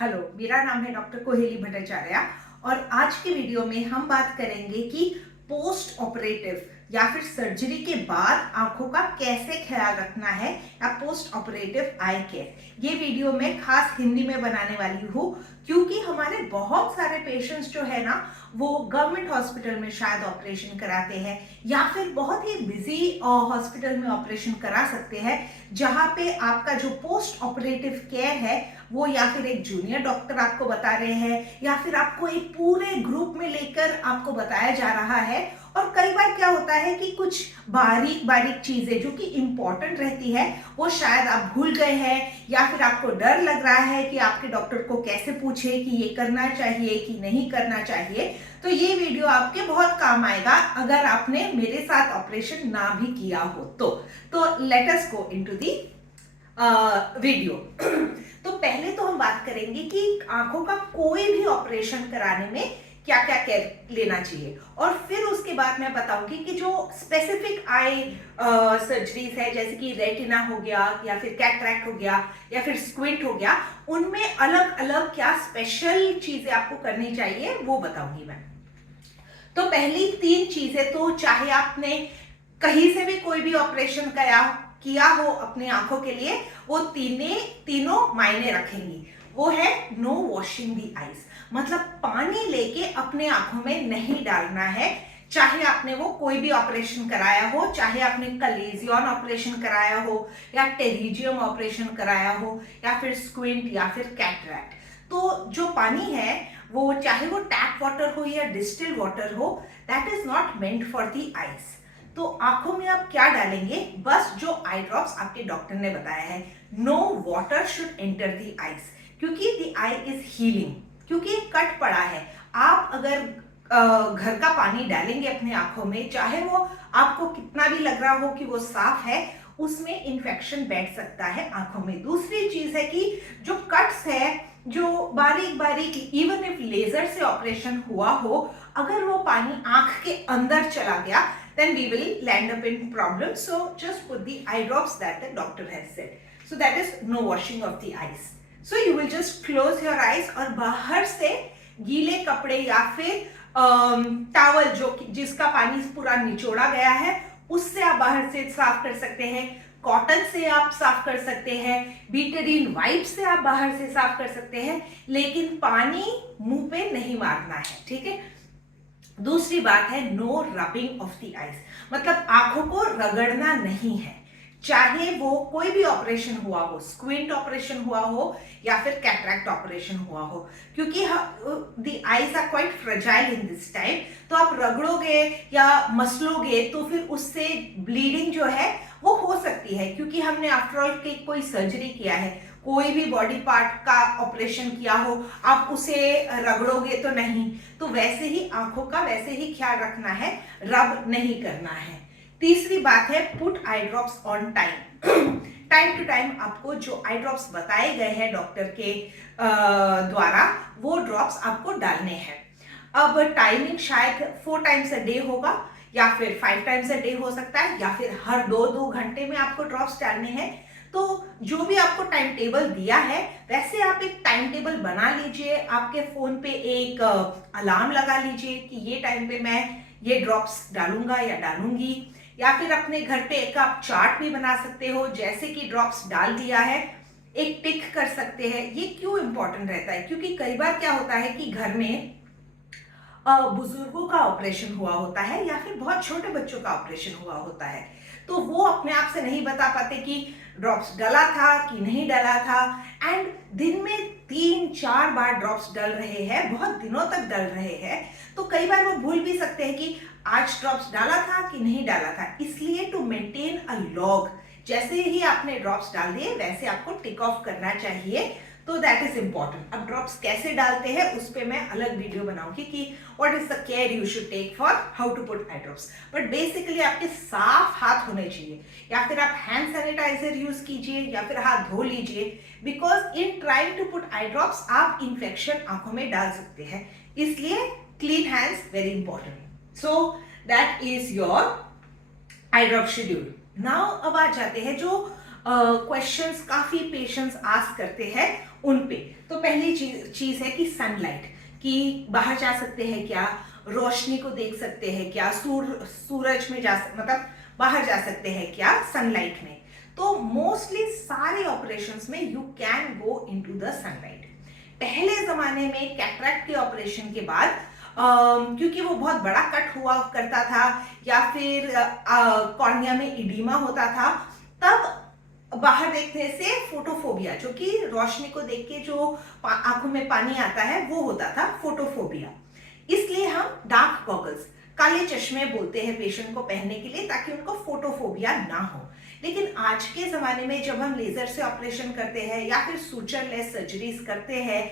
Hello, मेरा नाम है डॉक्टर कोहेली भट्टाचार्य और आज के वीडियो में हम बात करेंगे कि पोस्ट ऑपरेटिव या फिर सर्जरी के बाद आंखों का कैसे ख्याल रखना है या पोस्ट ऑपरेटिव आई केयर। ये वीडियो मैं खास हिंदी में बनाने वाली हूँ क्योंकि हमारे बहुत सारे पेशेंट्स जो है ना वो गवर्नमेंट हॉस्पिटल में शायद ऑपरेशन कराते हैं या फिर बहुत ही बिजी हॉस्पिटल में ऑपरेशन करा सकते हैं जहाँ पे आपका जो पोस्ट ऑपरेटिव केयर है वो या फिर एक जूनियर डॉक्टर आपको बता रहे हैं या फिर आपको एक पूरे ग्रुप में लेकर आपको बताया जा रहा है। और कई बार क्या होता है कि कुछ बारीक बारीक चीजें जो कि इंपॉर्टेंट रहती है वो शायद आप भूल गए हैं या फिर आपको डर लग रहा है कि आपके डॉक्टर को कैसे पूछे कि ये करना चाहिए कि नहीं करना चाहिए। तो ये वीडियो आपके बहुत काम आएगा अगर आपने मेरे साथ ऑपरेशन ना भी किया हो तो let us go into the video. तो पहले तो हम बात करेंगे कि आंखों का कोई भी ऑपरेशन कराने में क्या क्या केयर लेना चाहिए और फिर उसके बाद मैं बताऊंगी कि जो स्पेसिफिक आई सर्जरीज है जैसे कि रेटिना हो गया या फिर कैटरैक्ट हो गया या फिर स्क्विंट हो गया, उनमें अलग अलग क्या स्पेशल चीजें आपको करनी चाहिए वो बताऊंगी मैं। तो पहली तीन चीजें तो चाहे आपने कहीं से भी कोई भी ऑपरेशन किया हो अपनी आंखों के लिए, वो तीनों मायने रखेंगी। वो है नो वॉशिंग दी आईज, मतलब पानी लेके अपने आंखों में नहीं डालना है। चाहे आपने वो कोई भी ऑपरेशन कराया हो, चाहे आपने कलेजियन ऑपरेशन कराया हो या टेरिजियम ऑपरेशन कराया हो या फिर स्क्विंट या फिर कैटरैक्ट, तो जो पानी है वो चाहे वो टैप वाटर हो या डिस्टिल वाटर हो, that is not meant for the eyes. तो आंखों में आप क्या डालेंगे, बस जो आई ड्रॉप्स आपके डॉक्टर ने बताया है। No water should enter the eyes क्योंकि दी आई इज हीलिंग, क्योंकि कट पड़ा है। आप अगर घर का पानी डालेंगे अपने आंखों में, चाहे वो आपको कितना भी लग रहा हो कि वो साफ है, उसमें इंफेक्शन बैठ सकता है आंखों में। दूसरी चीज है कि जो कट्स है, जो बारीक बारीक, इवन इफ लेजर से ऑपरेशन हुआ हो, अगर वो पानी आंख के अंदर चला गया then we will land up in problem. So just put the eye drops that the doctor has said. So that is no washing of the eyes. So you will just close your eyes और बाहर से गीले कपड़े या फिर towel जिसका पानी पूरा निचोड़ा गया है उससे आप बाहर से साफ कर सकते हैं। कॉटन से आप साफ कर सकते हैं, बीटाडीन वाइप से आप बाहर से साफ कर सकते हैं, लेकिन पानी मुंह पे नहीं मारना है, ठीक है। दूसरी बात है no rubbing of the eyes, मतलब आंखों को रगड़ना नहीं है। चाहे वो कोई भी ऑपरेशन हुआ हो, स्क्विंट ऑपरेशन हुआ हो या फिर कैटरैक्ट ऑपरेशन हुआ हो, क्योंकि the eyes are quite fragile in this time. तो आप रगड़ोगे या मसलोगे तो फिर उससे ब्लीडिंग जो है वो हो सकती है, क्योंकि हमने आफ्टर ऑल कोई सर्जरी किया है, कोई भी बॉडी पार्ट का ऑपरेशन किया हो, आप उसे रगड़ोगे तो नहीं। तो वैसे ही आंखों का वैसे ही ख्याल रखना है, रब नहीं करना है। तीसरी बात है put eye drops on time. Time to time आपको जो आई ड्रॉप्स बताए गए हैं डॉक्टर के द्वारा, वो ड्रॉप्स आपको डालने हैं। अब टाइमिंग शायद 4 टाइम्स अ डे होगा या फिर 5 टाइम्स अ डे हो सकता है या फिर हर 2-2 घंटे में आपको ड्रॉप्स डालने हैं। तो जो भी आपको टाइम टेबल दिया है वैसे आप एक टाइम टेबल बना लीजिए, आपके फोन पे एक अलार्म लगा लीजिए कि ये टाइम पे मैं ये ड्रॉप्स डालूंगा या डालूंगी, या फिर अपने घर पे एक आप चार्ट भी बना सकते हो, जैसे कि ड्रॉप्स डाल दिया है एक टिक कर सकते हैं। ये क्यों इंपॉर्टेंट रहता है, क्योंकि कई बार क्या होता है कि घर में बुजुर्गों का ऑपरेशन हुआ होता है या फिर बहुत छोटे बच्चों का ऑपरेशन हुआ होता है, तो वो अपने आप से नहीं बता पाते कि ड्रॉप्स डला था कि नहीं डला था। एंड दिन में 3-4 बार ड्रॉप्स डल रहे हैं, बहुत दिनों तक डल रहे हैं, तो कई बार वो भूल भी सकते हैं कि आज ड्रॉप्स डाला था कि नहीं डाला था। इसलिए टू मेंटेन अ लॉग, जैसे ही आपने ड्रॉप्स डाल दिए वैसे आपको टिक ऑफ करना चाहिए। तो दैट इज इंपॉर्टेंट। अब ड्रॉप्स कैसे डालते हैं उस पे मैं अलग वीडियो बनाऊंगी कि what is the care you should take for how to put eye drops. But basically आपके साफ हाथ होने चाहिए, या फिर आप हैंड सैनिटाइजर यूज कीजिए या फिर हाथ धो लीजिए, because in trying to put eye drops आप इंफेक्शन आंखों में डाल सकते हैं, इसलिए clean hands very important. So that is your eye drop schedule. Now अब आ जाते हैं जो क्वेश्चंस काफी पेशेंट्स आस्क करते हैं, उन पे। तो पहली चीज है कि सनलाइट, कि बाहर जा सकते हैं क्या, रोशनी को देख सकते हैं क्या, सूरज में मतलब बाहर जा सकते हैं क्या सनलाइट में। तो मोस्टली सारे ऑपरेशंस में you can go into the sunlight. पहले जमाने में कैटरैक्ट के ऑपरेशन के बाद क्योंकि वो बहुत बड़ा कट हुआ करता था या फिर कॉर्निया में इडीमा होता था, तब बाहर देखने से फोटोफोबिया, जो कि रोशनी को देख के जो आंखों में पानी आता है वो होता था फोटोफोबिया। इसलिए हम डार्क गॉगल्स, काले चश्मे बोलते हैं पेशेंट को पहनने के लिए, ताकि उनको फोटोफोबिया ना हो। लेकिन आज के जमाने में जब हम लेजर से ऑपरेशन करते हैं या फिर सूचरलेस सर्जरीज करते हैं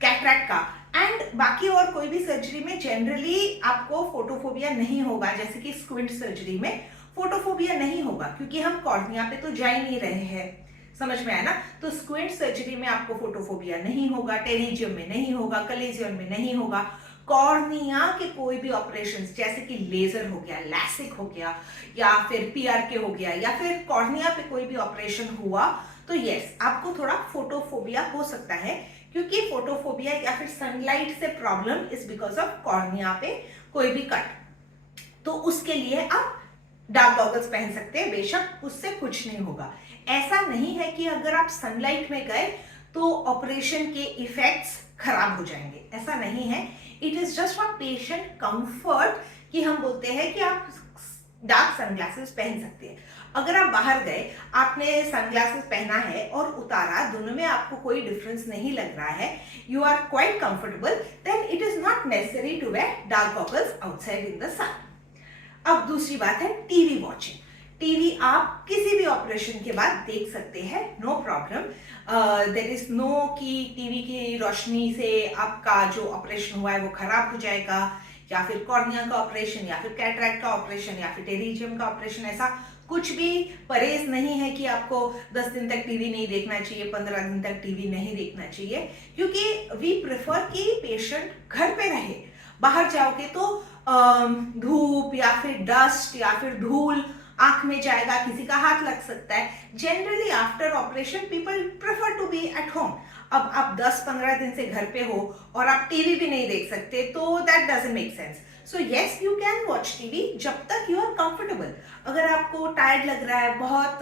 कैटरैक्ट का एंड बाकी और कोई भी सर्जरी में, जनरली आपको फोटोफोबिया नहीं होगा। जैसे कि स्क्विंट सर्जरी में फोटोफोबिया नहीं होगा क्योंकि हम कॉर्निया पे तो जा ही नहीं रहे हैं, समझ में आया ना। तो स्क्विंट सर्जरी में आपको फोटोफोबिया नहीं होगा, टेरिजियम में नहीं होगा, कलेजियम में नहीं होगा। कॉर्निया के कोई भी ऑपरेशंस जैसे कि लेजर हो गया, लैसिक हो गया, या फिर पीआरके हो गया, या फिर कॉर्निया पे कोई भी ऑपरेशन हुआ, तो यस आपको थोड़ा फोटोफोबिया हो सकता है, क्योंकि फोटोफोबिया या फिर सनलाइट से problem is because of cornea पे कोई भी कट। तो उसके लिए आप डार्क गॉगल्स पहन सकते हैं, बेशक उससे कुछ नहीं होगा। ऐसा नहीं है कि अगर आप सनलाइट में गए तो ऑपरेशन के इफेक्ट्स खराब हो जाएंगे, ऐसा नहीं है। It is just for patient comfort कि हम बोलते हैं कि आप डार्क सनग्लासेस पहन सकते हैं। अगर आप बाहर गए, आपने सनग्लासेस पहना है और उतारा, दोनों में आपको कोई डिफरेंस नहीं लग रहा है, you are quite comfortable, then it is not necessary to wear dark goggles outside in the sun. अब दूसरी बात है टीवी वॉचिंग। टीवी आप किसी भी ऑपरेशन के बाद देख सकते हैं, no problem. There is no कि टीवी की रोशनी से आपका जो ऑपरेशन हुआ है वो खराब हो जाएगा, या फिर कॉर्निया का ऑपरेशन, या फिर कैटरैक्ट का ऑपरेशन, या फिर टेरिजियम का ऑपरेशन, ऐसा कुछ भी परहेज नहीं है कि आपको 10 दिन तक टीवी नहीं देखना चाहिए, 15 दिन तक टीवी नहीं देखना चाहिए, क्योंकि वी प्रेफर कि पेशेंट घर पे रहे। बाहर जाओगे तो धूप या फिर डस्ट या फिर धूल आंख में जाएगा, किसी का हाथ लग सकता है। Generally after operation people prefer to be at home. अब आप 10-15 दिन से घर पे हो और आप टीवी भी नहीं देख सकते, तो that doesn't make sense. So yes you can watch TV जब तक यू आर कंफर्टेबल। अगर आपको टायर्ड लग रहा है, बहुत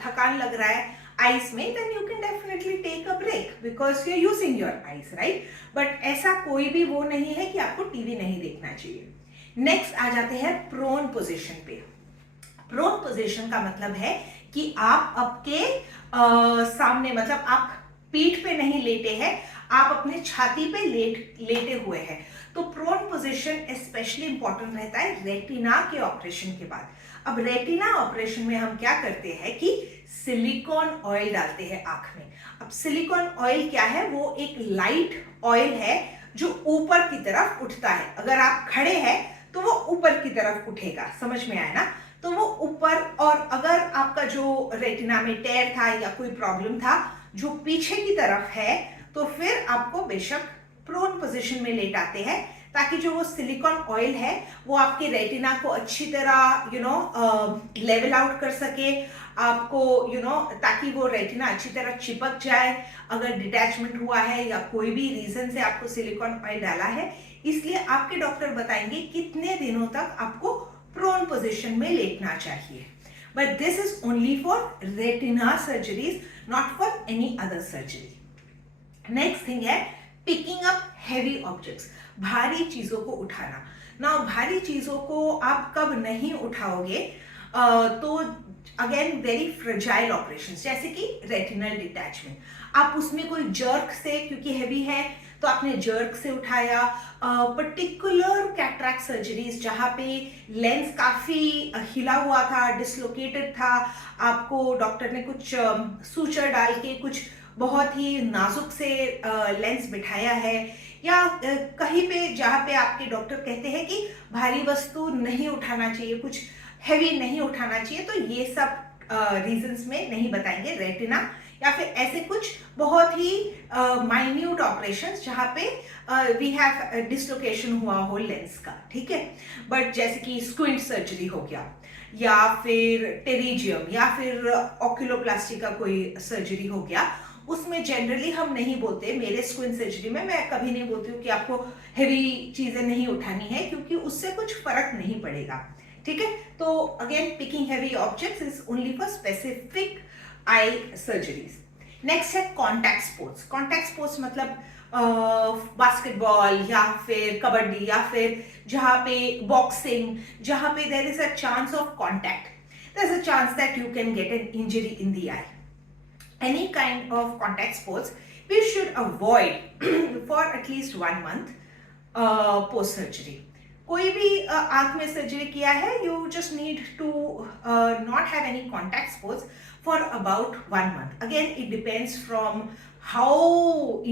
थकान लग रहा है आईज में, then you can definitely take a break because you are using your eyes, right. But ऐसा कोई भी वो नहीं है कि आपको टीवी नहीं देखना चाहिए। नेक्स्ट आ जाते हैं प्रोन पोजिशन पे। प्रोन पोजीशन का मतलब है कि आप आपके सामने, मतलब आप पीठ पे नहीं लेटे हैं, आप अपने छाती पे लेटे हुए हैं। तो प्रोन पोजीशन स्पेशली इंपॉर्टेंट रहता है रेटिना के ऑपरेशन के बाद। अब रेटिना ऑपरेशन में हम क्या करते हैं कि सिलिकॉन ऑयल डालते हैं आंख में। अब सिलिकॉन ऑयल क्या है, वो एक लाइट ऑयल है जो ऊपर की तरफ उठता है। अगर आप खड़े हैं तो वो ऊपर की तरफ उठेगा, समझ में आया ना। तो वो ऊपर, और अगर आपका जो रेटिना में टेयर था या कोई प्रॉब्लम था जो पीछे की तरफ है, तो फिर आपको बेशक प्रोन पोजीशन में लेटाते हैं, ताकि जो वो सिलिकॉन ऑयल है वो आपके रेटिना को अच्छी तरह लेवल आउट कर सके आपको, ताकि वो रेटिना अच्छी तरह चिपक जाए। अगर डिटैचमेंट हुआ है या कोई भी रीजन से आपको सिलिकॉन ऑयल डाला है, इसलिए आपके डॉक्टर बताएंगे कितने दिनों तक आपको प्रोन पोजीशन में लेटना चाहिए। But this is only for retina surgeries, not for any other surgery. Next thing है पिकिंग अप हैवी ऑब्जेक्ट्स, भारी चीजों को उठाना। ना भारी चीजों को आप कब नहीं उठाओगे, तो अगेन वेरी फ्रेजाइल ऑपरेशंस, जैसे कि रेटिनल डिटैचमेंट। आप उसमें कोई जर्क से, क्योंकि हैवी है तो आपने जर्क से उठाया। पर्टिकुलर कैटरैक्ट सर्जरीज जहाँ पे लेंस काफी हिला हुआ था, डिसलोकेटेड था, आपको डॉक्टर ने कुछ सूचर डाल के कुछ बहुत ही नाजुक से लेंस बिठाया है, या कहीं पे जहाँ पे आपके डॉक्टर कहते हैं कि भारी वस्तु नहीं उठाना चाहिए, कुछ हैवी नहीं उठाना चाहिए, तो ये सब रीजंस में नहीं बताएंगे रेटिना, या फिर ऐसे कुछ बहुत ही माइन्यूट ऑपरेशंस जहाँ पे वी हैव डिसलोकेशन हुआ हो लेंस का, ठीक है। बट जैसे कि स्क्विंट सर्जरी हो गया, या फिर टेरिजियम, या फिर ऑक्यूलोप्लास्टी का कोई सर्जरी हो गया, उसमें जनरली हम नहीं बोलते, मेरे स्क्विन सर्जरी में मैं कभी नहीं बोलती हूँ कि आपको हेवी चीजें नहीं उठानी है, क्योंकि उससे कुछ फर्क नहीं पड़ेगा, ठीक है। तो again picking heavy objects is only for specific I surgeries. Next है कॉन्टैक्ट स्पोर्ट्स। कॉन्टैक्ट स्पोर्ट्स मतलब बास्केटबॉल या फिर कबड्डी या फिर जहाँ पे बॉक्सिंग, जहाँ पे there is a chance of contact, there is a chance that you can get an injury in the eye. Any kind of contact sports we should avoid for at least 1 month post surgery. कोई भी आंख में surgery किया है, you just need to not have any contact sports for about 1 month. Again, it depends from how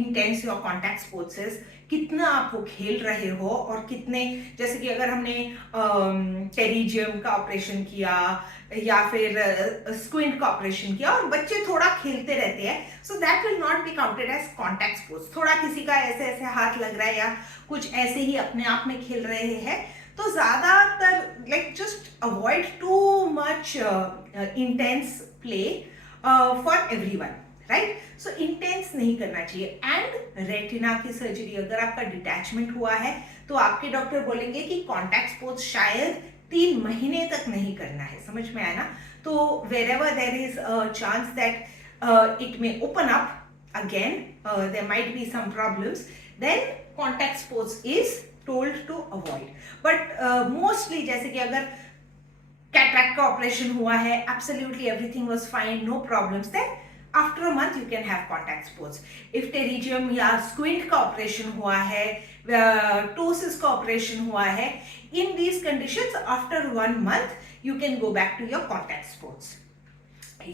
intense your contact sports is, कितना आप वो खेल रहे हो और कितने, जैसे कि अगर हमने टेरिजियम का ऑपरेशन किया या फिर स्क्विंट का ऑपरेशन किया और बच्चे थोड़ा खेलते रहते हैं, so that will not be counted as contact sports. थोड़ा किसी का ऐसे ऐसे हाथ लग रहा है या कुछ ऐसे ही अपने आप में खेल रहे हैं, तो ज्यादातर like just avoid too much intense play for everyone, right. So intense नहीं करना चाहिए। एंड रेटिना की सर्जरी अगर आपका डिटैचमेंट हुआ है तो आपके डॉक्टर बोलेंगे कि कॉन्टैक्ट स्पोर्ट्स शायद 3 महीने तक नहीं करना है, समझ में आया ना। तो wherever there is a chance that it may open up again, there might be some problems, then contact sports is told to avoid. But mostly जैसे कि अगर कैटरैक्ट का ऑपरेशन हुआ है, absolutely everything was fine, no problems, then after a month you can have contact sports. If pterygium या squint का operation हुआ है, ptosis का ऑपरेशन हुआ है, in these conditions after 1 month you can go back to your contact sports.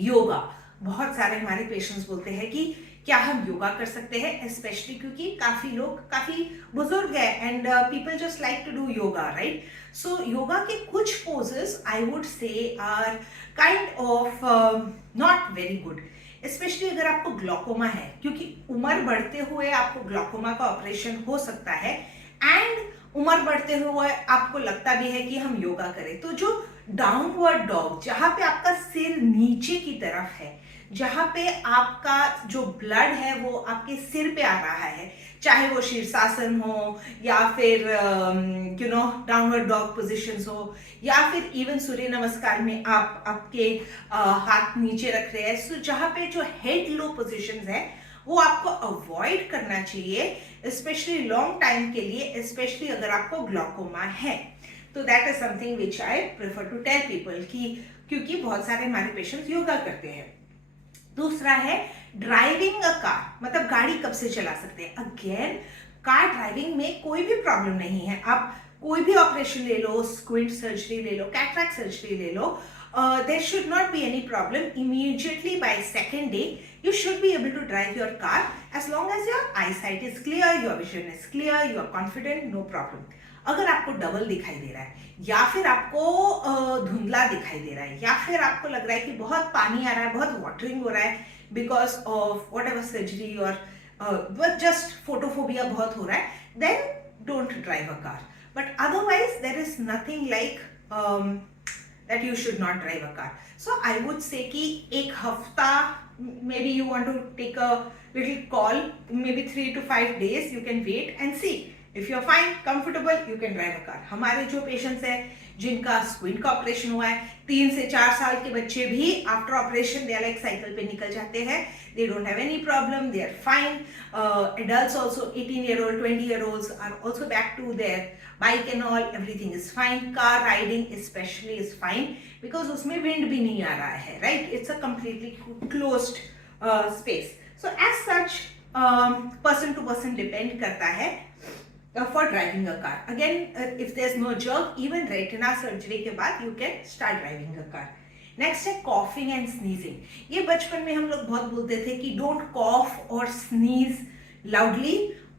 Yoga, बहुत सारे हमारे पेशेंट्स बोलते हैं कि क्या हम योगा कर सकते हैं, स्पेशली क्योंकि काफी लोग काफी बुजुर्ग है and people just like to do yoga, right. So yoga के कुछ poses I would say are kind of not very good, specially अगर आपको ग्लॉकोमा है, क्योंकि उम्र बढ़ते हुए आपको ग्लॉकोमा का ऑपरेशन हो सकता है एंड उम्र बढ़ते हुए आपको लगता भी है कि हम योगा करें। तो जो डाउनवर्ड डॉग, जहां पे आपका सिर नीचे की तरफ है, जहां पे आपका जो ब्लड है वो आपके सिर पे आ रहा है, चाहे वो शीर्षासन हो या फिर डाउनवर्ड डॉग पोजिशंस हो या फिर इवन सूर्य नमस्कार में आप आपके हाथ नीचे रख रहे हैं, सो जहां पे जो हेड लो पोजिशंस है वो आपको अवॉइड करना चाहिए, स्पेशली लॉन्ग टाइम के लिए, स्पेशली अगर आपको ग्लॉकोमा है। तो that is something which I prefer to tell people कि क्योंकि बहुत सारे हमारे पेशेंट्स योगा करते हैं। दूसरा है ड्राइविंग अ कार, मतलब गाड़ी कब से चला सकते हैं। अगेन कार ड्राइविंग में कोई भी प्रॉब्लम नहीं है, आप कोई भी ऑपरेशन ले लो, स्क्विंट सर्जरी ले लो, कैटरैक्ट सर्जरी ले लो, there should not be any problem. Immediately by second day you should be able to drive your car as long as your eyesight is clear, your vision is clear, you are confident, no problem. अगर आपको double दिखाई दे रहा है या फिर आपको धुंधला दिखाई दे रहा है या फिर आपको लग रहा है कि बहुत पानी आ रहा है, बहुत वाटरिंग हो रहा है because of whatever surgery और जस्ट फोटोफोबिया बहुत हो रहा है, then don't drive a car. But otherwise there is nothing like that you should not drive a car. So I would say कि एक हफ्ता, maybe you want to take a little call, maybe 3 to 5 days you can wait and see if you're fine, comfortable, you can drive a car. हमारे जो patients हैं जिनका squint का operation हुआ है, 3 से 4 साल के बच्चे भी after operation they like cycle पे निकल जाते हैं, they don't have any problem, they are fine. Adults also, 18-year-old, 20-year-olds are also back to their bike and all, everything is fine. Car riding especially is fine because उसमें wind भी नहीं आ रहा है, right? It's a completely closed space. So as such, person to person depend करता है for driving a car. Again, if there's no jerk, even retina surgery के बाद you can start driving a car. Next है coughing and sneezing. ये बचपन में हम लोग बहुत बोलते थे कि डोंट कॉफ और sneeze loudly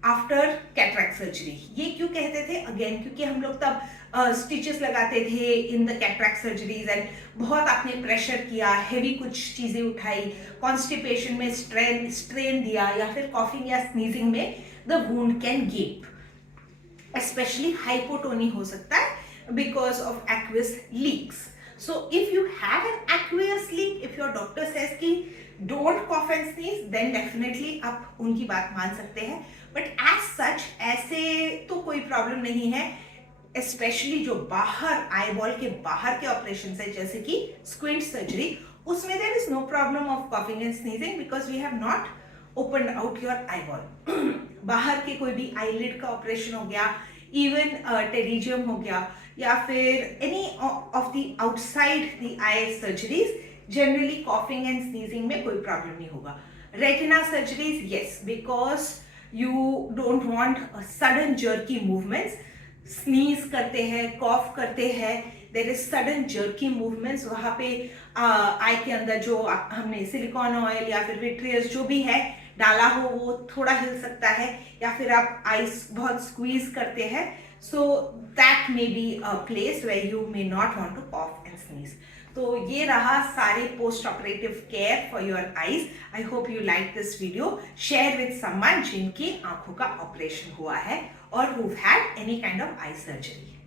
after cataract surgery. ये क्यों कहते थे? अगेन क्योंकि हम लोग तब स्टिचेस लगाते थे in the cataract surgeries and बहुत आपने प्रेशर किया, हेवी कुछ चीजें उठाई, कॉन्स्टिपेशन में स्ट्रेन दिया या फिर कॉफिंग या स्नीजिंग में the wound can gape, specially hypotony हो सकता है because of aqueous leaks. So if you have an aqueous leak, if your doctor says कि don't cough and sneeze, then definitely आप उनकी बात मान सकते हैं, बट एज सच ऐसे तो कोई प्रॉब्लम नहीं है। स्पेशली जो बाहर आई बॉल के बाहर के ऑपरेशन है जैसे कि स्क्विंट सर्जरी, उसमें there is no problem of coughing and sneezing because we have not open out your eyeball. बाहर के कोई भी आईलिड का ऑपरेशन हो गया, इवन टेरिजियम हो गया, या फिर any of the outside the I surgeries, generally coughing and sneezing में कोई प्रॉब्लम नहीं होगा। Retina surgeries yes, because you don't want sudden jerky movements, sneeze करते हैं, कॉफ करते हैं, there is sudden jerky movements, वहाँ पे आई के अंदर जो हमने सिलिकॉन ऑयल या फिर विट्रियस जो भी है डाला हो वो थोड़ा हिल सकता है, या फिर आप आइस बहुत स्क्वीज करते हैं, so that may be a place where you may not want to cough and sneeze. तो ये रहा सारे post operative care for your eyes. I hope you like this video. Share with someone जिनकी आंखों का operation हुआ है और who had any kind of eye surgery.